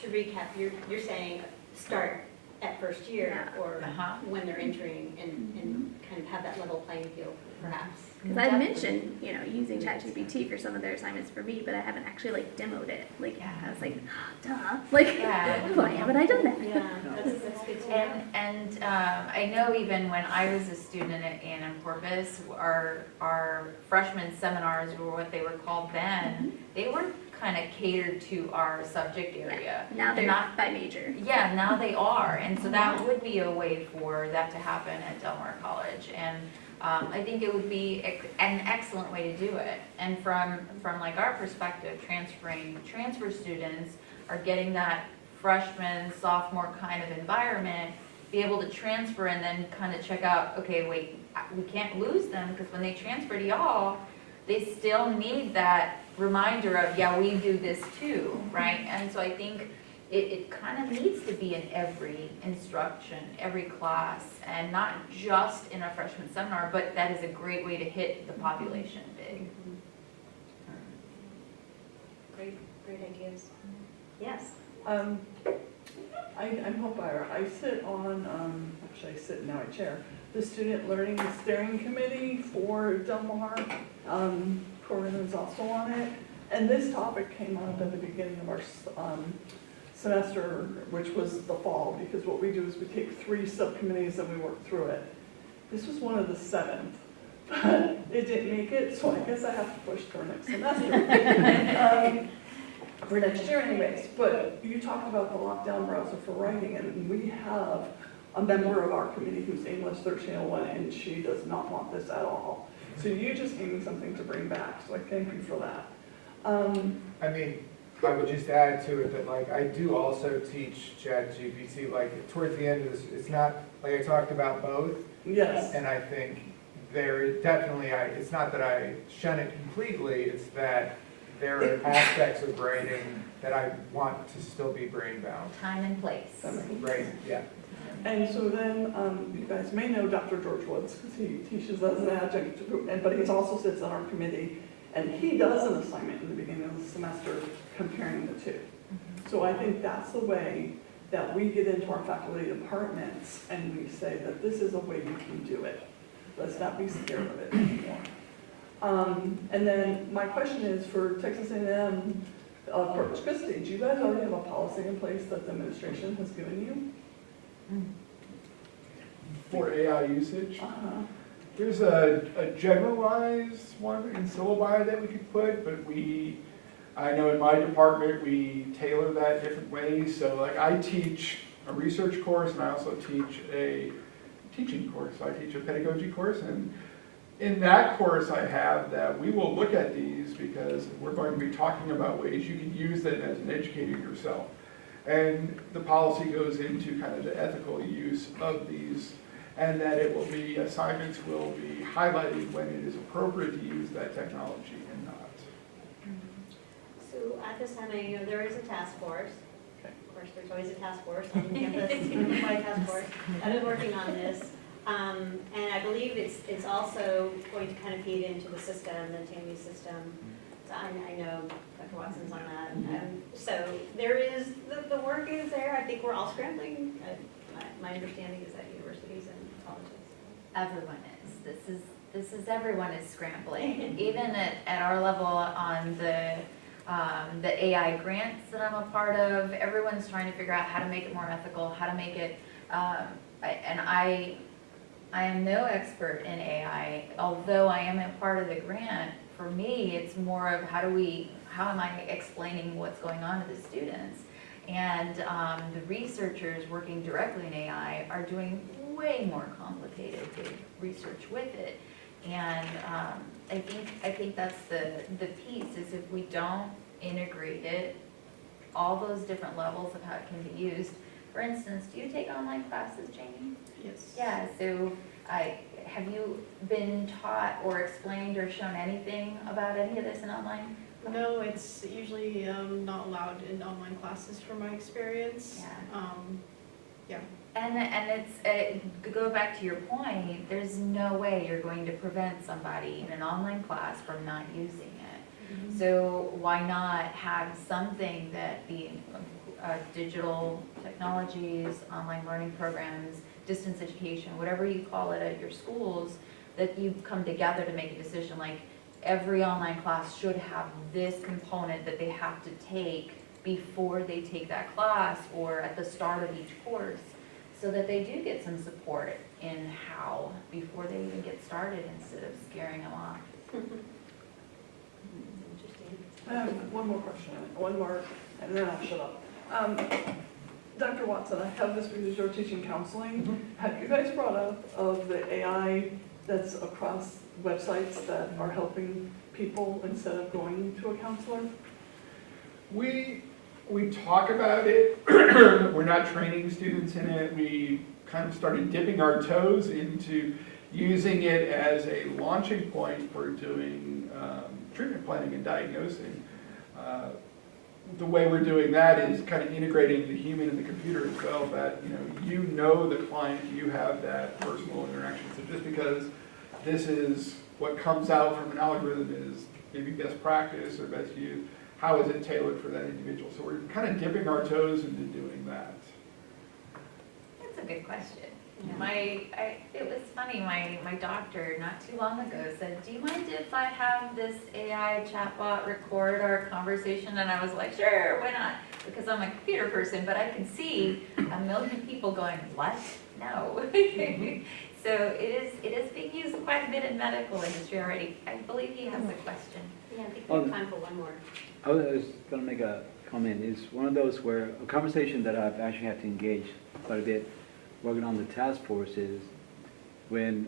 to recap, you're saying start at first year Yeah. or Uh-huh. when they're entering and kind of have that level playing field, perhaps. Because I mentioned, you know, using ChatGPT for some of their assignments for me, but I haven't actually, like, demoed it. Like, I was like, duh, like, Yeah. why haven't I done that? Yeah, that's good to know. And I know even when I was a student in Corpus, our freshman seminars were what they were called then. They were kind of catered to our subject area. Now they're not by major. Yeah, now they are, and so that would be a way for that to happen at Del Mar College, and I think it would be an excellent way to do it. And from like our perspective, transfer students are getting that freshman, sophomore kind of environment, be able to transfer and then kind of check out, okay, wait, we can't lose them, because when they transfer to y'all, they still need that reminder of, yeah, we do this too, right? And so I think it kind of needs to be in every instruction, every class, and not just in a freshman seminar, but that is a great way to hit the population big. Great ideas. Yes. I'm Hope Byer. I sit on, actually I sit now, I chair, the Student Learning Steering Committee for Del Mar. Korinne is also on it. And this topic came up at the beginning of our semester, which was the fall, because what we do is we take 3 subcommittees and we work through it. This was one of the 7th, but it didn't make it, so I guess I have to push for next semester. For next year anyways, but you talked about the lockdown browser for writing, and we have a member of our committee who's English 1301, and she does not want this at all. So you just gave me something to bring back, so I thank you for that. I mean, I would just add to it that, like, I do also teach ChatGPT, like, towards the end of this, it's not, like, I talked about both, Yes. and I think there is definitely, it's not that I shun it completely, it's that there are aspects of writing that I want to still be brain bound. Time and place. Right, yeah. And so then, you guys may know Dr. George Woods, because he teaches as an adjunct, but he also sits on our committee, and he does an assignment in the beginning of the semester comparing the two. So I think that's the way that we get into our faculty departments, and we say that this is a way you can do it. Let's not be scared of it anymore. And then my question is for Texas A&M, Corpus Christi, do you guys already have a policy in place that the administration has given you? For AI usage, Uh-huh. there's a generalized one in syllabi that we could put, but I know in my department, we tailor that different ways. So like I teach a research course and I also teach a teaching course. I teach a pedagogy course, and in that course I have that we will look at these because we're going to be talking about ways you can use them as an educator yourself. And the policy goes into kind of the ethical use of these, and that it will be, assignments will be highlighted when it is appropriate to use that technology and not. So at this time, I know there is a task force. Of course, there's always a task force on campus, my task force. I've been working on this. And I believe it's also going to kind of feed into the system, the TAMU system. So I know Dr. Watson's on that. So there is, the work is there. I think we're all scrambling. My understanding is that universities and colleges. Everyone is. This is everyone is scrambling. Even at our level on the AI grants that I'm a part of, everyone's trying to figure out how to make it more ethical, how to make it, and I am no expert in AI, although I am a part of the grant. For me, it's more of how am I explaining what's going on to the students? And the researchers working directly in AI are doing way more complicated research with it. And I think that's the piece, is if we don't integrate it, all those different levels of how it can be used, For instance, do you take online classes, Jamie? Yes. Yeah, so have you been taught or explained or shown anything about any of this in online? No, it's usually not allowed in online classes from my experience. Yeah. Yeah. And it's, to go back to your point, there's no way you're going to prevent somebody in an online class from not using it. So why not have something that the digital technologies, online learning programs, distance education, whatever you call it at your schools, that you come together to make a decision, like every online class should have this component that they have to take before they take that class or at the start of each course, so that they do get some support in how before they even get started instead of scaring them off. Interesting. I have one more question, one more, and then I'll shut up. Dr. Watson, I have this because you're teaching counseling. Have you guys brought up of the AI that's across websites that are helping people instead of going to a counselor? We talk about it. We're not training students in it. We kind of started dipping our toes into using it as a launching point for doing treatment planning and diagnosing. The way we're doing that is kind of integrating the human and the computer as well, that you know the client, you have that personal interaction. So just because this is what comes out from an algorithm is maybe best practice or best use, how is it tailored for that individual? So we're kind of dipping our toes into doing that. That's a good question. It was funny, my doctor not too long ago said, do you mind if I have this AI chatbot record our conversation? And I was like, sure, why not? Because I'm a computer person, but I can see a million people going, what? No. So it is being used quite a bit in medical industry already. I believe he has a question. Yeah, I think we have time for one more. I was going to make a comment. It's one of those where a conversation that I've actually had to engage quite a bit working on the task force is when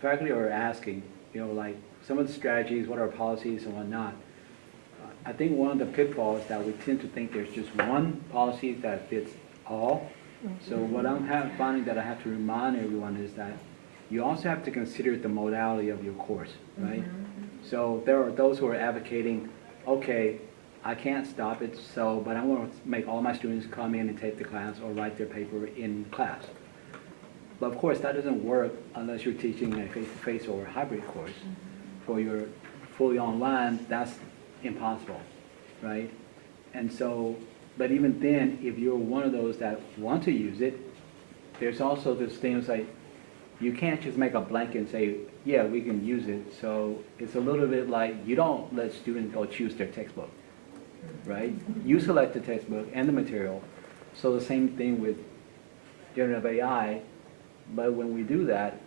faculty are asking, like some of the strategies, what are policies and whatnot. I think one of the pitfalls is that we tend to think there's just one policy that fits all. So what I'm finding that I have to remind everyone is that you also have to consider the modality of your course, right? So there are those who are advocating, okay, I can't stop it, but I'm going to make all my students come in and take the class or write their paper in class. But of course, that doesn't work unless you're teaching a face-to-face or a hybrid course. For your fully online, that's impossible, right? And so, but even then, if you're one of those that want to use it, there's also this thing like, you can't just make a blanket and say, yeah, we can use it. So it's a little bit like you don't let students go choose their textbook, right? You select the textbook and the material. So the same thing with generative AI, but when we do that,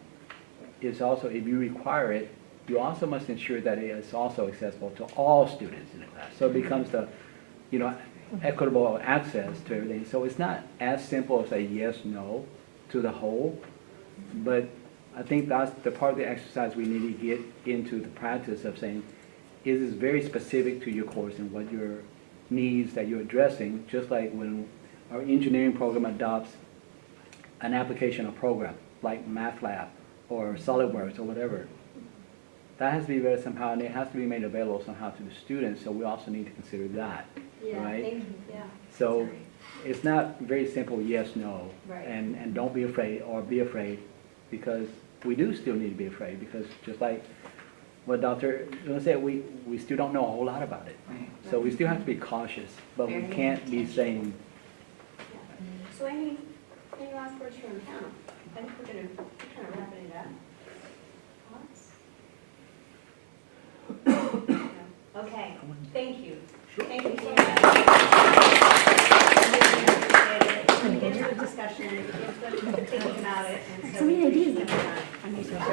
it's also, if you require it, you also must ensure that it is also accessible to all students in the class. So it becomes the, equitable access to everything. So it's not as simple as a yes, no to the whole, but I think that's the part of the exercise we need to get into the practice of saying, is this very specific to your course and what your needs that you're addressing, just like when our engineering program adopts an application or program, like MATLAB or SolidWorks or whatever. That has to be read somehow, and it has to be made available somehow to the students, so we also need to consider that, right? So it's not very simple yes, no, Right. and don't be afraid or be afraid, because we do still need to be afraid, because just like what Dr. Doolan said, we still don't know a whole lot about it. Right. So we still have to be cautious, but we Very can't be saying, So any last words from the panel? I think we're kind of wrapping it up. Thoughts? Okay, thank you. Thank you so much. Get to the discussion, get to thinking about it. And So many ideas. Thank you so much.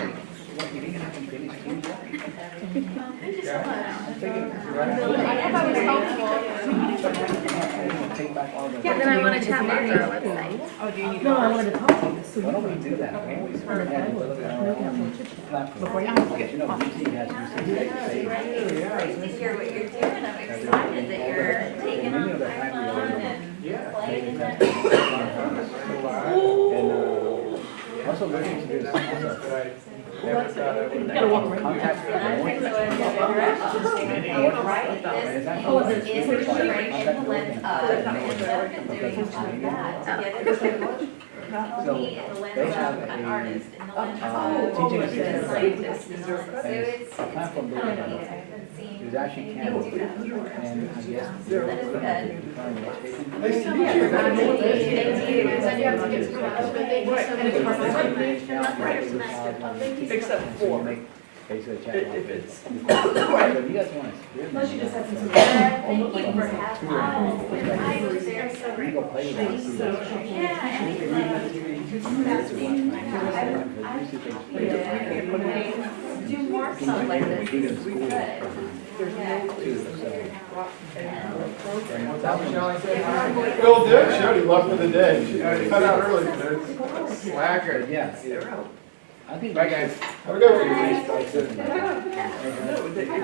Yeah, then I want to chat more for our website. Oh, do you need? No, I wanted to talk to you, so why don't we do that? Why don't we start having a look at our own platform? Because UC has UC It's great to hear what you're doing. I'm excited that you're taking on Python and playing in that. right. Never thought I would. Contact the Right, this is right in the lens of, and what I've been doing is that, to get it not only in the lens of an artist, in the lens of teaching a assistant. scientist, in the lens, so it's A platform kind that of neat. I've been seeing It was actually people Canada, do that. and I guess. That is good. Nice to meet you. Thank you. Then you have to get through that, but thank you so much. Except for Basically, chat. if it's. So if you guys want to experiment. Plus you just have some. Thank you for having me. I was there so You go play with that. See what's- yeah, anything. Do more stuff like this. It's good. Yeah. Will did, she already left for the day. She cut out early today. Slacker. Yeah. I think. Bye, guys. Have a good one. At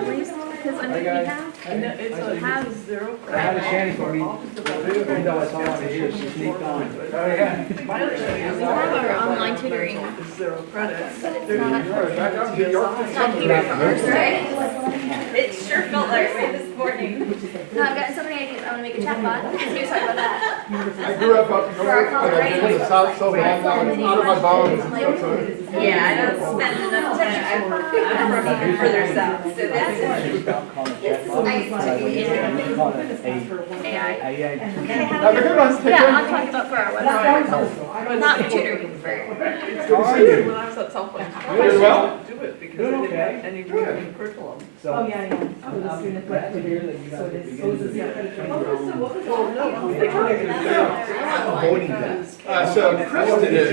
least, because I mean, we have, And it's we a have, zero. I had a Shannon for me, even though I saw her here, she sneaked on. Oh, yeah. My understanding is we have our online tutoring, it's zero credits. but it's not, Back up to York. it's not here for our Right? students. It sure felt that way this morning. No, I've got so many ideas, I wanna make a chatbot, so you talk about that. I grew up up north, but I've been in the south so long now, it's out of my bones. Yeah, I don't spend enough time. I'm from even further south, so this is, it's nice to be in. AI. Have a good one. Take Yeah, care. I'm talking about for our website, not for tutoring, for. Good to see you. When I was at South Point, You doing well? do it because they didn't have any written curriculum. So. Oh, yeah, yeah. For the student Glad to hear that you So guys it are is, so beginning this to is, make yeah. your voting test. So Chris did it,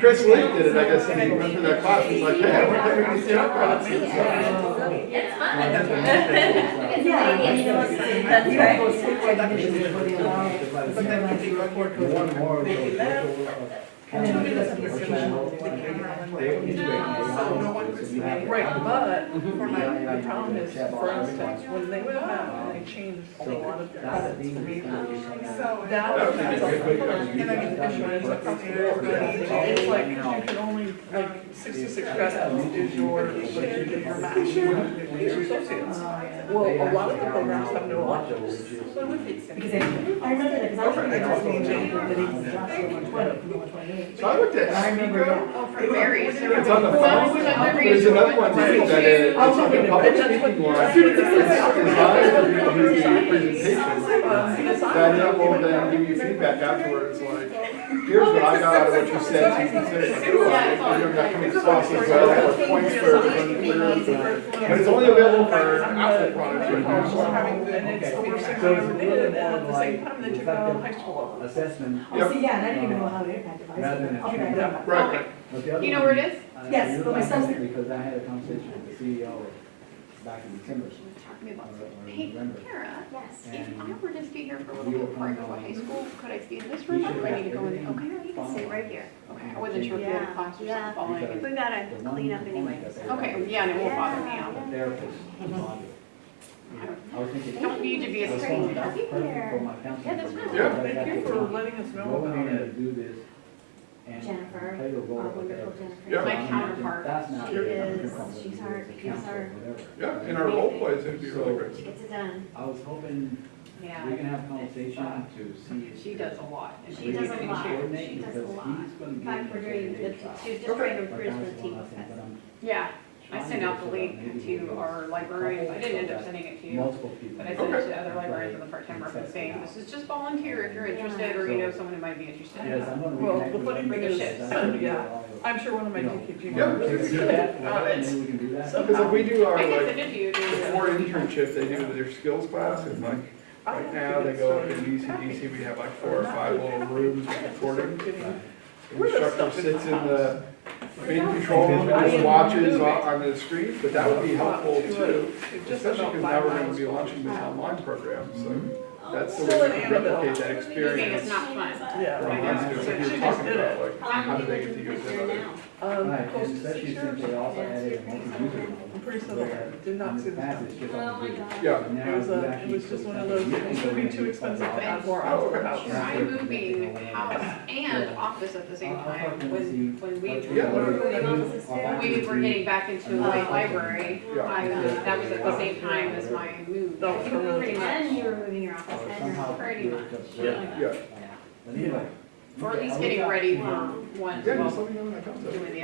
Chris Lee did it, I guess, and he went to their class, he's like, hey, I want to take these zero credits. It's fun. Yeah. That's right. One more of those virtual, And then we give us some discussion. Right, but for my, the problem is, for instance, when they went out and they changed a lot of their credits for me. That's a insurance across the board. It's like, you can only, like, 66 credits is your match, your associates. Well, a lot of the programs have no options. Because I remember that, because I was in the just being changed, that it was dropped to 120 from 128. So I looked at I remember, Spico, Oh, for Mary. it's on the phone, there's another one too, that it's like a public speaking one. It's designed for people who do presentations, that it will then give you feedback afterwards, like, here's what I got out of what you said, so you can say, like, oh, I think that comes across as well, or points for unclear. But it's only available for Apple products right now. And it's over 6 hours a day, and at the same time, they took it on high school level. assessment. oh, see, yeah, and I didn't even know how it impacted high Rather school. than Okay, a- yeah. Right. But the other You know one, where it is? Yes, you're but my right, son's- because I had a conversation with the CEO back in December, Talk to me about or Hey, November. Kara, Yes. if I were to stay here for a little bit before I go to high school, could I stay in this room or do I need to go in? Okay, No, you can stay right here. okay, I wasn't sure if you had a class or Yeah, something following. We gotta clean up anyway. Okay, yeah, and it won't bother me. Yeah. The therapist, bonded. I was thinking. Don't need to be a this screen. phone is perfect for my counseling. Yeah, that's program. fine. Yeah. But I got Thank you to for go letting us know in about and it. do this and Jennifer, play the role our of a wonderful therapist. Yeah. Jennifer. My counterpart. That's not. She is, she's our, Whatever. Yeah, in our role plays, it'd be really great. she gets it done. I was hoping Yeah, we can have a conversation to see if. she does a lot. and She does a can lot. coordinate She does a because lot. he's gonna In be fact, we're doing, the she was just trying to recruit us for the team. Yeah, I sent out the link to our librarians. I didn't end up sending it to you. Multiple people. But I sent it to other librarians in the part-time reference saying, this is just volunteer if you're interested or you know someone who might be interested. Yes, I'm gonna Well, reconnect the with funny them. thing is, yeah, I'm sure one of my TKG Yeah. members Take is a good that, on it. maybe we can do that. Because if we do our, I can like, send it to you. before internship, they do their skills class, and like, right now, they go up in UCDC, we have like 4 or 5 little rooms with recording. The instructor sits in the main control room and just watches on the screen, but that would be helpful too, especially because now we're gonna be launching this online program, so that's the way we can replicate that You think experience. it's not fun? Yeah. For online students, like you were talking about, like, how do they get to use it? Right, close and to 6 especially years. since they also Yeah. added multi-user mode. I'm pretty settled there, did not see In the this past, coming. it's just Oh on my the God. Yeah. Now It was, you it actually was just put one of something- those, it's gonna be too expensive to add more hours per house. Try moving house and office at the same time, when we, Yeah. when we were getting back into a white library, Yeah. that was at the same time as my move. That was Pretty much. And you were moving your office and your. Pretty much. Yeah. But anyway. Or at least getting ready for one, Yeah, well, just let me know when that comes up. doing the other